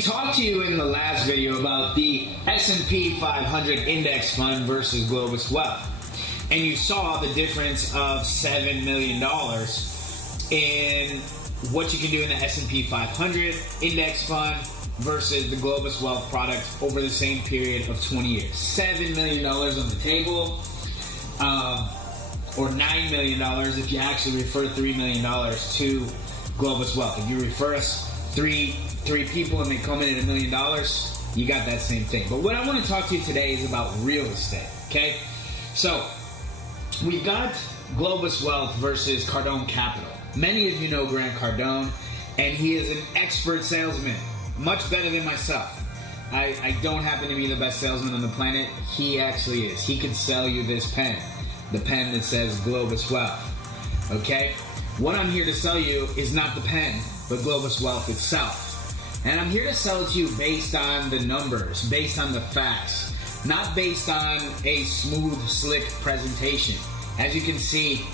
we talked to you in the last video about the S&P 500 index fund versus Globus Wealth. And you saw the difference of $7 million in what you can do in the S&P 500 index fund versus the Globus Wealth product over the same period of 20 years. $7 million on the table, or $9 million if you actually refer $3 million to Globus Wealth. If you refer us three people and they come in at $1 million, you got that same thing. But what I want to talk to you today is about real estate, okay? So, we've got Globus Wealth versus Cardone Capital. Many of you know Grant Cardone, and he is an expert salesman, much better than myself. I don't happen to be the best salesman on the planet. He actually is. He could sell you this pen, the pen that says Globus Wealth, okay? What I'm here to sell you is not the pen, but Globus Wealth itself. And I'm here to sell it to you based on the numbers, based on the facts, not based on a smooth, slick presentation. As you can see,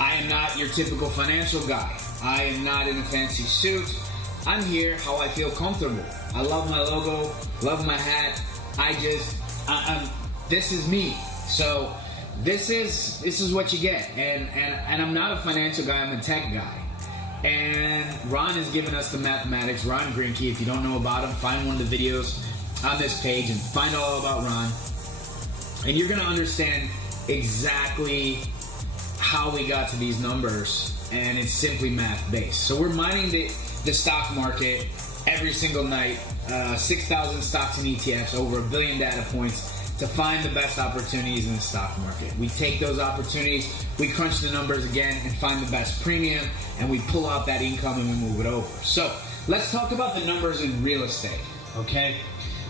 I am not your typical financial guy. I am not in a fancy suit. I'm here how I feel comfortable. I love my logo, love my hat. This is me. So this is what you get. And I'm not a financial guy, I'm a tech guy. And Ron has given us the mathematics. Ron Grinke, if you don't know about him, find one of the videos on this page and find all about Ron. And you're going to understand exactly how we got to these numbers. And it's simply math based. So we're mining the stock market every single night. 6,000 stocks and ETFs, over 1 billion data points to find the best opportunities in the stock market. We take those opportunities, we crunch the numbers again and find the best premium, and we pull out that income and we move it over. So let's talk about the numbers in real estate, okay?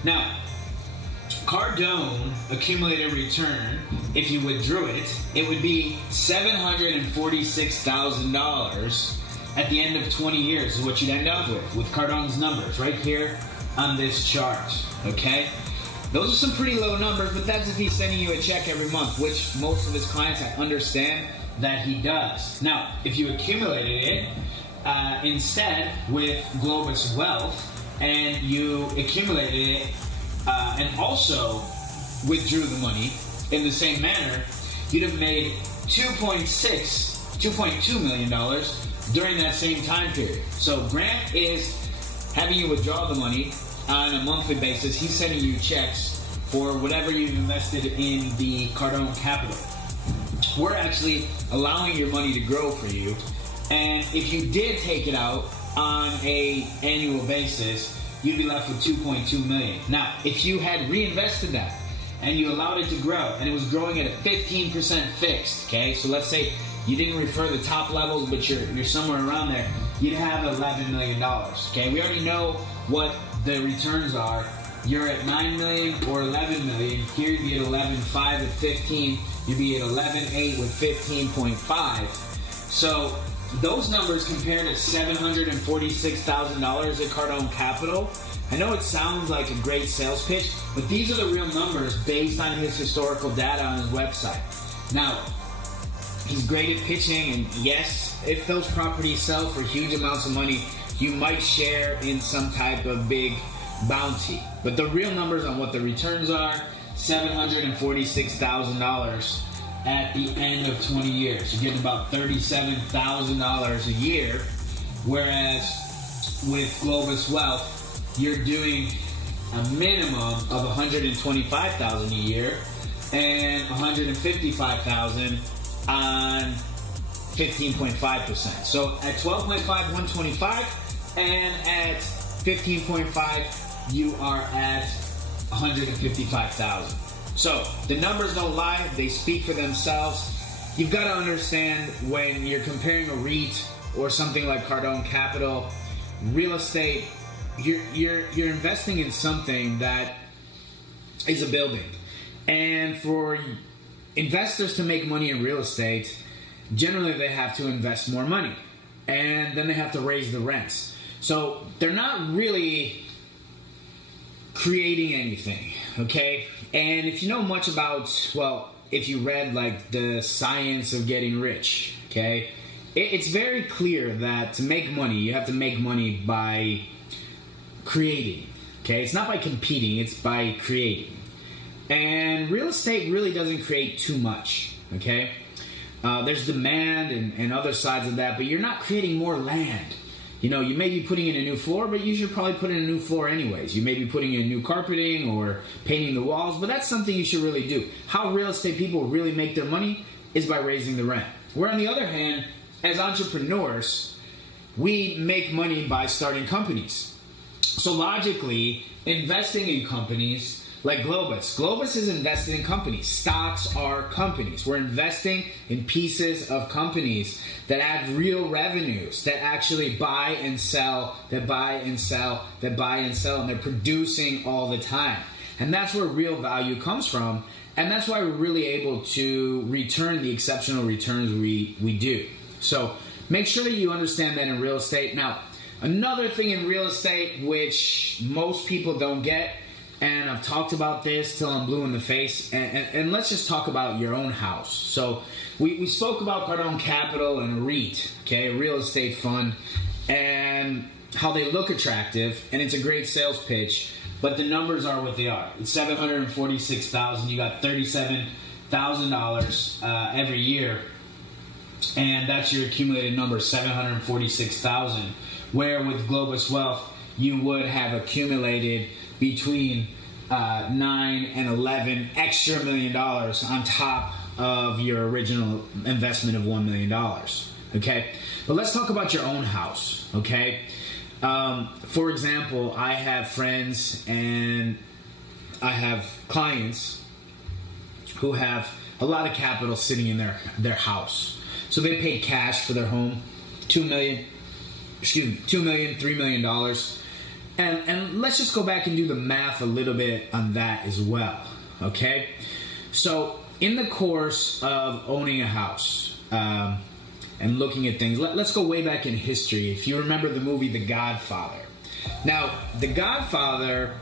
Now, Cardone accumulated return, if you withdrew it, it would be $746,000 at the end of 20 years is what you'd end up with Cardone's numbers right here on this chart, okay? Those are some pretty low numbers, but that's if he's sending you a check every month, which most of his clients, I understand that he does. Now, if you accumulated it instead with Globus Wealth, and you accumulated it and also withdrew the money in the same manner, you'd have made $2.2 million during that same time period. So Grant is having you withdraw the money on a monthly basis. He's sending you checks for whatever you've invested in the Cardone Capital. We're actually allowing your money to grow for you. And if you did take it out on an annual basis, you'd be left with $2.2 million. Now, if you had reinvested that and you allowed it to grow, and it was growing at a 15% fixed, okay? So let's say you didn't refer the top levels, but you're somewhere around there, you'd have $11 million, okay? We already know what the returns are. You're at $9 million or $11 million. Here you'd be at 11.5 with 15. You'd be at 11.8 with 15.5. So those numbers compared to $746,000 at Cardone Capital. I know it sounds like a great sales pitch, but these are the real numbers based on his historical data on his website. Now, he's great at pitching, and yes, if those properties sell for huge amounts of money, you might share in some type of big bounty. But the real numbers on what the returns are, $746,000 at the end of 20 years. You're getting about $37,000 a year, whereas with Globus Wealth, you're doing a minimum of $125,000 a year and $155,000 on 15.5%. So at 12.5, 125, and at 15.5, you are at 155,000. So the numbers don't lie; they speak for themselves. You've got to understand when you're comparing a REIT or something like Cardone Capital, real estate, you're investing in something that is a building, and for investors to make money in real estate, generally they have to invest more money, and then they have to raise the rents. So they're not really creating anything, okay? And if you know much about, well, if you read like the science of getting rich, okay, it's very clear that to make money, you have to make money by creating. Okay, it's not by competing, it's by creating. And real estate really doesn't create too much. Okay, there's demand and other sides of that, but you're not creating more land. You know, you may be putting in a new floor, but you should probably put in a new floor anyways. You may be putting in new carpeting or painting the walls, but that's something you should really do. How real estate people really make their money is by raising the rent. Where on the other hand, as entrepreneurs, we make money by starting companies. So logically, investing in companies like Globus. Globus is invested in companies. Stocks are companies. We're investing in pieces of companies that add real revenues, that actually buy and sell, that buy and sell, that buy and sell, and they're producing all the time. And that's where real value comes from, and that's why we're really able to return the exceptional returns we do. So make sure that you understand that in real estate. Now, another thing in real estate which most people don't get, and I've talked about this till I'm blue in the face, and let's just talk about your own house. So we spoke about Cardone Capital and a REIT, okay, a real estate fund, and how they look attractive, and it's a great sales pitch, but the numbers are what they are. It's $746,000. You got $37,000 every year, and that's your accumulated number, $746,000. Where with Globus Wealth, you would have accumulated between 9 and 11 extra $1 million on top of your original investment of $1 million. Okay, but let's talk about your own house. Okay, for example, I have friends and I have clients who have a lot of capital sitting in their house. So they paid cash for their home, $2 million, $3 million. And let's just go back and do the math a little bit on that as well, okay? So in the course of owning a house and looking at things, let's go way back in history. If you remember the movie The Godfather. Now, The Godfather,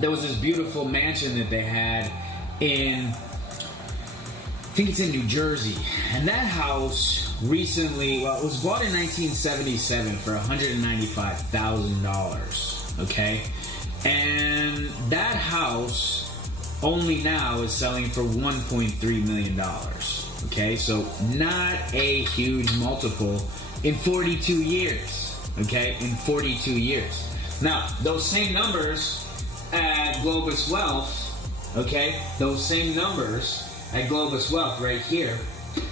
there was this beautiful mansion that they had in, I think it's in New Jersey. And that house recently, well, it was bought in 1977 for $195,000, okay? And that house only now is selling for $1.3 million, okay? So not a huge multiple in 42 years, okay? In 42 years. Now, those same numbers at Globus Wealth, okay? Those same numbers at Globus Wealth right here,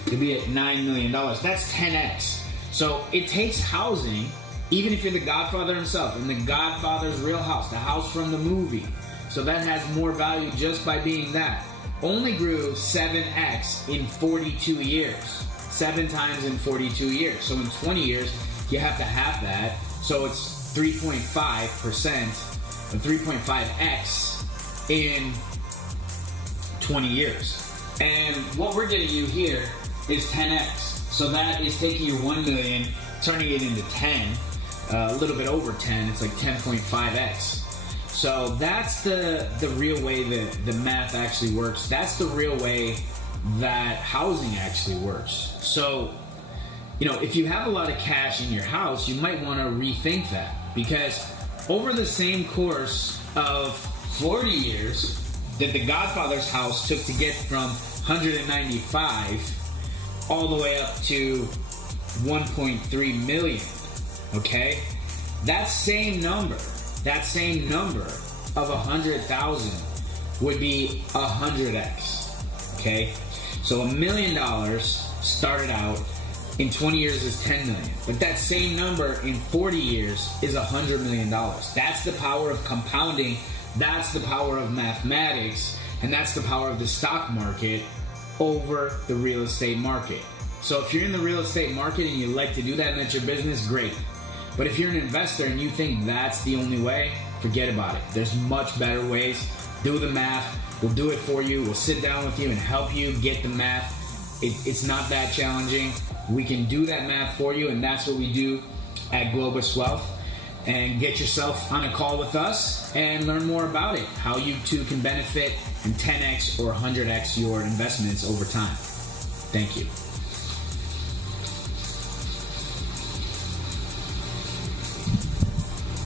to be at $9 million. That's 10x. So it takes housing, even if you're the Godfather himself, in the Godfather's real house, the house from the movie. So that has more value just by being that. Only grew 7x in 42 years. 7 times in 42 years. So in 20 years, you have to have that. So it's 3.5% or 3.5x in 20 years. And what we're getting you here is 10x. So that is taking your 1 million, turning it into 10, a little bit over 10. It's like 10.5x. So that's the real way that the math actually works. That's the real way that housing actually works. So, you know, if you have a lot of cash in your house, you might want to rethink that, because over the same course of 40 years that the Godfather's house took to get from 195 all the way up to 1.3 million, okay? That same number of 100,000 would be 100x, okay? So $1 million started out in 20 years is 10 million, but that same number in 40 years is $100 million. That's the power of compounding. That's the power of mathematics, and that's the power of the stock market over the real estate market. So if you're in the real estate market and you like to do that and that's your business, great. But if you're an investor and you think that's the only way, forget about it. There's much better ways. Do the math. We'll do it for you. We'll sit down with you and help you get the math. It's not that challenging. We can do that math for you, and that's what we do at Globus Wealth. And get yourself on a call with us and learn more about it, how you too can benefit and 10x or 100x your investments over time. Thank you.